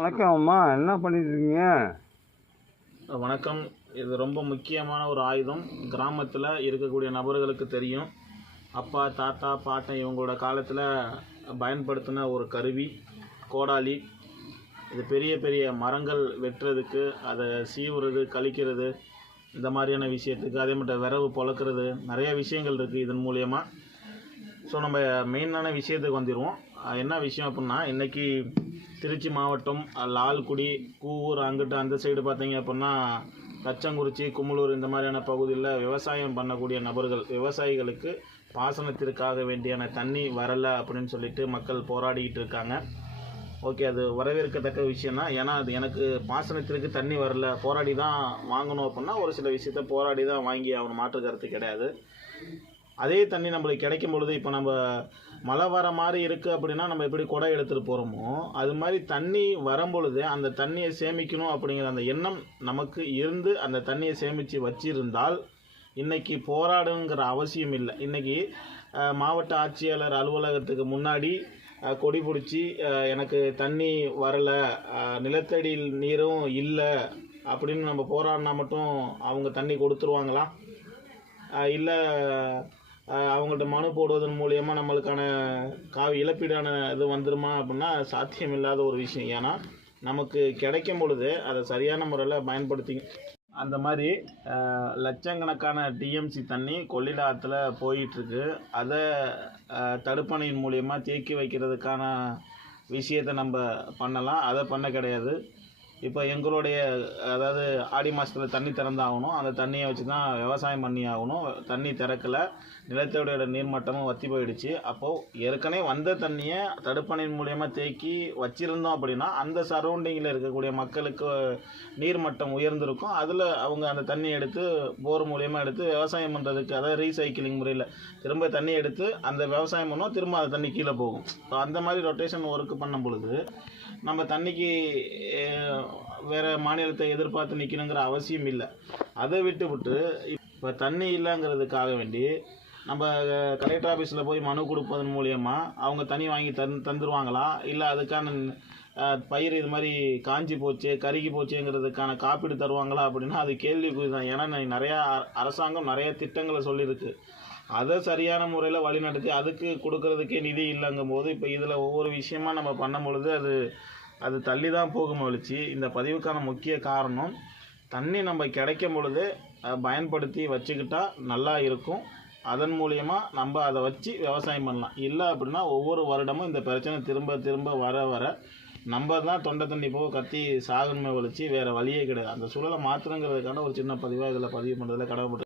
வணக்கம் அம்மா, என்ன பண்ணிட்டு இருக்கீங்க? வணக்கம். இது ரொம்ப முக்கியமான ஒரு ஆயுதம். கிராமத்தில் இருக்கக்கூடிய நபர்களுக்கு தெரியும். அப்பா, தாத்தா, பாட்டன் இவங்களோட காலத்தில் பயன்படுத்தின ஒரு கருவி கோடாலி. இது பெரிய பெரிய மரங்கள் வெட்டுறதுக்கு, அதை சீவுறது, கழிக்கிறது, இந்த மாதிரியான விஷயத்துக்கு, அதே மட்டும் விரவு பொழக்கிறது, நிறைய விஷயங்கள் இருக்குது இதன் மூலயமா. ஸோ நம்ம மெயினான விஷயத்துக்கு வந்துடுவோம். என்ன விஷயம் அப்படின்னா, இன்றைக்கி திருச்சி மாவட்டம் லால்குடி, கூவூர், அங்கிட்டு அந்த சைடு பார்த்தீங்க அப்படின்னா தச்சங்குறிச்சி, குமுளூர் இந்த மாதிரியான பகுதியில் விவசாயம் பண்ணக்கூடிய நபர்கள், விவசாயிகளுக்கு பாசனத்திற்காக வேண்டியான தண்ணி வரலை அப்படின்னு சொல்லிட்டு மக்கள் போராடிக்கிட்டு இருக்காங்க. ஓகே, அது வரவேற்கத்தக்க விஷயம் தான். ஏன்னா அது எனக்கு பாசனத்திற்கு தண்ணி வரல, போராடி தான் வாங்கணும் அப்படின்னா ஒரு சில விஷயத்த போராடி தான் வாங்கி ஆகணும், மாற்று கருத்து கிடையாது. அதே தண்ணி நம்மளுக்கு கிடைக்கும் பொழுது, இப்போ நம்ம மழை வர மாதிரி இருக்குது அப்படின்னா நம்ம எப்படி குடை எடுத்துகிட்டு போகிறோமோ, அது மாதிரி தண்ணி வரும்பொழுது அந்த தண்ணியை சேமிக்கணும் அப்படிங்கிற அந்த எண்ணம் நமக்கு இருந்து அந்த தண்ணியை சேமித்து வச்சிருந்தால் இன்றைக்கி போராடுங்கிற அவசியம் இல்லை. இன்றைக்கி மாவட்ட ஆட்சியாளர் அலுவலகத்துக்கு முன்னாடி கொடி பிடிச்சி எனக்கு தண்ணி வரலை, நிலத்தடியில் நீரும் இல்லை அப்படின்னு நம்ம போராடினா மட்டும் அவங்க தண்ணி கொடுத்துருவாங்களா? இல்லை அவங்கள்ட்ட மனு போடுவதன் மூலியமாக நம்மளுக்கான இழப்பீடான இது வந்துடுமா அப்படின்னா சாத்தியம் இல்லாத ஒரு விஷயம். ஏன்னா நமக்கு கிடைக்கும் பொழுது அதை சரியான முறையில் பயன்படுத்தி அந்த மாதிரி லட்சக்கணக்கான டிஎம்சி தண்ணி கொள்ளிட ஆற்றுல போயிட்டுருக்கு. அதை தடுப்பணையின் மூலியமாக தேக்கி வைக்கிறதுக்கான விஷயத்தை நம்ம பண்ணலாம். அதை பண்ண கிடையாது. இப்போ எங்களுடைய அதாவது ஆடி மாதத்தில் தண்ணி திறந்தாகணும், அந்த தண்ணியை வச்சு தான் விவசாயம் பண்ணி ஆகணும். தண்ணி திறக்கலை, நிலத்தோட நீர்மட்டமும் வற்றி போயிடுச்சு. அப்போது ஏற்கனவே வந்த தண்ணியை தடுப்பணையின் மூலயமா தேக்கி வச்சுருந்தோம் அப்படின்னா அந்த சரௌண்டிங்கில் இருக்கக்கூடிய மக்களுக்கு நீர்மட்டம் உயர்ந்திருக்கும். அதில் அவங்க அந்த தண்ணியை எடுத்து போர் மூலயமா எடுத்து விவசாயம் பண்ணுறதுக்கு, அதாவது ரீசைக்கிளிங் முறையில் திரும்ப தண்ணி எடுத்து அந்த விவசாயம் பண்ணோம், திரும்ப அந்த தண்ணி கீழே போகும். ஸோ அந்த மாதிரி ரொட்டேஷன் ஒர்க் பண்ணும் பொழுது நம்ம தண்ணிக்கு வேறு மாநிலத்தை எதிர்பார்த்து நிற்கணுங்கிற அவசியம் இல்லை. அதை விட்டு இப்போ தண்ணி இல்லைங்கிறதுக்காக வேண்டி நம்ம கலெக்டர் ஆஃபீஸில் போய் மனு கொடுப்பதன் மூலியமாக அவங்க தண்ணி வாங்கி தந்துடுவாங்களா? இல்லை அதுக்கான பயிர் இது மாதிரி காஞ்சி போச்சு, கருகி போச்சுங்கிறதுக்கான காப்பீடு தருவாங்களா அப்படின்னா அது கேள்விக்குறி தான். ஏன்னா நிறையா அரசாங்கம் நிறைய திட்டங்களை சொல்லியிருக்கு. அதை சரியான முறையில் வழிநடத்தி அதுக்கு கொடுக்கறதுக்கே நிதி இல்லைங்கும் போது இப்போ இதில் ஒவ்வொரு விஷயமாக நம்ம பண்ணும் பொழுது அது தள்ளி தான் போகும். ஒழிச்சு இந்த பதிவுக்கான முக்கிய காரணம், தண்ணி நம்ம கிடைக்கும் பொழுது பயன்படுத்தி வச்சுக்கிட்டா நல்லா இருக்கும். அதன் மூலியமாக நம்ம அதை வச்சு விவசாயம் பண்ணலாம். இல்லை அப்படின்னா ஒவ்வொரு வருடமும் இந்த பிரச்சனை திரும்ப திரும்ப வர நம்ம தான் தொண்டை தண்ணி போக கத்தி சாகணுமே ஒழிச்சு வேறு வழியே கிடையாது. அந்த சூழலை மாற்றணுங்கிறதுக்கான ஒரு சின்ன பதிவாக இதில் பதிவு பண்ணுறதுல கடமைப்பட்டு